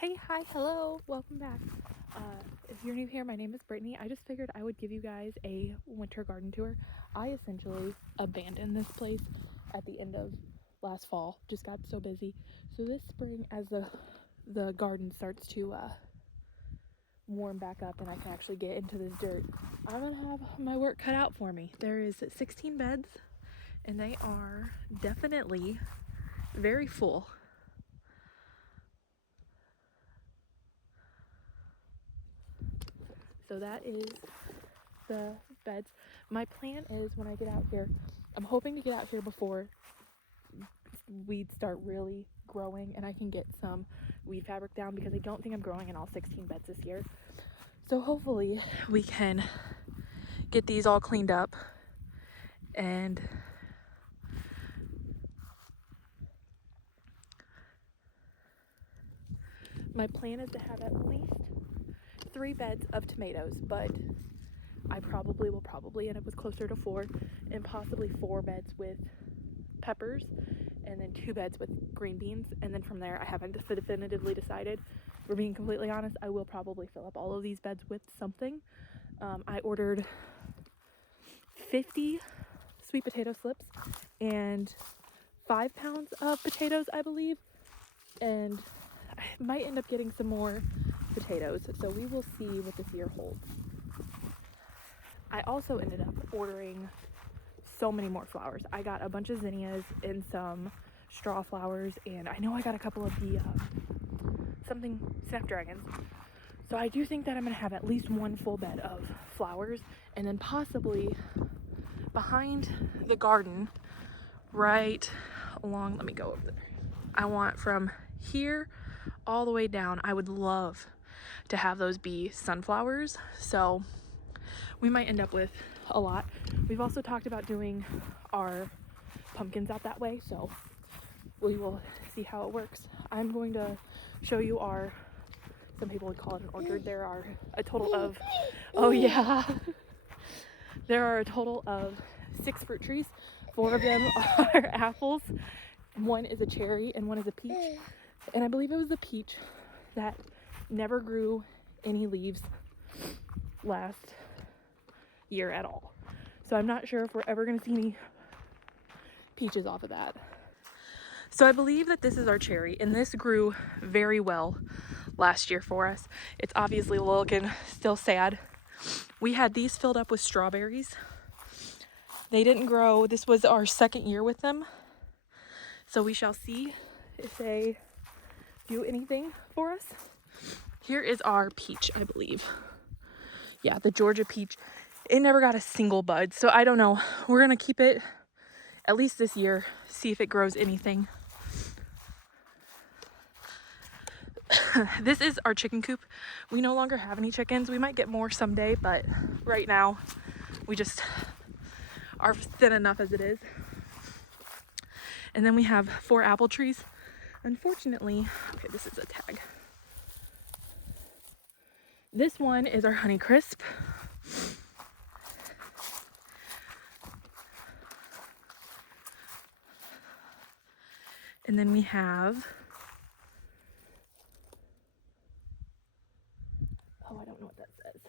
Hey, hi, hello, welcome back. If you're new here, my name is Brittany. I just figured I would give you guys a winter garden tour. I essentially abandoned this place at the end of last fall, just got so busy. So this spring, as the garden starts to warm back up and I can actually get into this dirt, I'm gonna have my work cut out for me. There is 16 beds and they are definitely very full. So that is the beds. My plan is when I get out here, I'm hoping to get out here before weeds start really growing and I can get some weed fabric down, because I don't think I'm growing in all 16 beds this year. So hopefully we can get these all cleaned up, and my plan is to have at least 3 beds of tomatoes, but I will probably end up with closer to 4, and possibly 4 beds with peppers, and then 2 beds with green beans. And then from there, I haven't definitively decided. For being completely honest, I will probably fill up all of these beds with something. I ordered 50 sweet potato slips and 5 pounds of potatoes, I believe, and I might end up getting some more potatoes, so we will see what this year holds. I also ended up ordering so many more flowers. I got a bunch of zinnias and some straw flowers, and I know I got a couple of the something snapdragons. So I do think that I'm gonna have at least 1 full bed of flowers, and then possibly behind the garden, right along, let me go over there. I want from here all the way down, I would love to have those be sunflowers. So we might end up with a lot. We've also talked about doing our pumpkins out that way, so we will see how it works. I'm going to show you some people would call it an orchard. There are a total of, oh yeah, there are a total of 6 fruit trees. 4 of them are apples, 1 is a cherry, and 1 is a peach. And I believe it was the peach that never grew any leaves last year at all. So I'm not sure if we're ever gonna see any peaches off of that. So I believe that this is our cherry, and this grew very well last year for us. It's obviously looking still sad. We had these filled up with strawberries. They didn't grow. This was our 2nd year with them. So we shall see if they do anything for us. Here is our peach, I believe. Yeah, the Georgia peach. It never got a single bud, so I don't know. We're gonna keep it at least this year, see if it grows anything. This is our chicken coop. We no longer have any chickens. We might get more someday, but right now we just are thin enough as it is. And then we have 4 apple trees. Unfortunately, okay, this is a tag. This one is our Honeycrisp. And then we have, oh, I don't know what that says.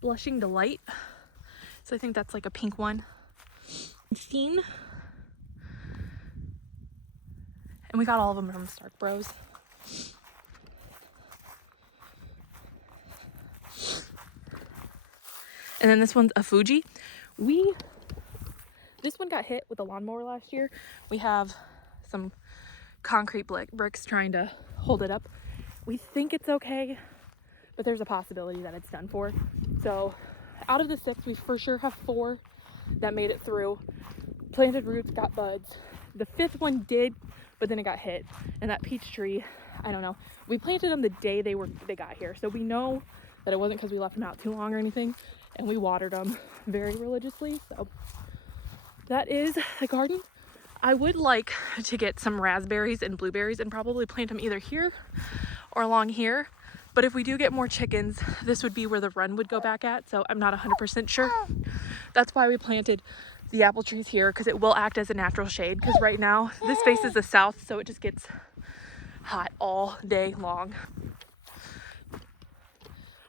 Blushing Delight. So I think that's like a pink one. Scene. And we got all of them from Stark Bros. And then this one's a Fuji. This one got hit with a lawnmower last year. We have some concrete bricks trying to hold it up. We think it's okay, but there's a possibility that it's done for. So out of the 6, we for sure have 4 that made it through. Planted roots, got buds. The 5th one did, but then it got hit. And that peach tree, I don't know. We planted them the day they got here, so we know that it wasn't because we left them out too long or anything, and we watered them very religiously. So that is the garden. I would like to get some raspberries and blueberries and probably plant them either here or along here. But if we do get more chickens, this would be where the run would go back at. So I'm not 100% sure. That's why we planted the apple trees here because it will act as a natural shade, because right now this faces the south, so it just gets hot all day long.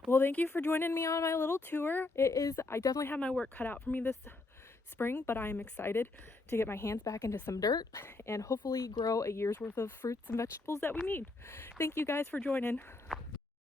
Well, thank you for joining me on my little tour. I definitely have my work cut out for me this spring, but I am excited to get my hands back into some dirt and hopefully grow a year's worth of fruits and vegetables that we need. Thank you guys for joining.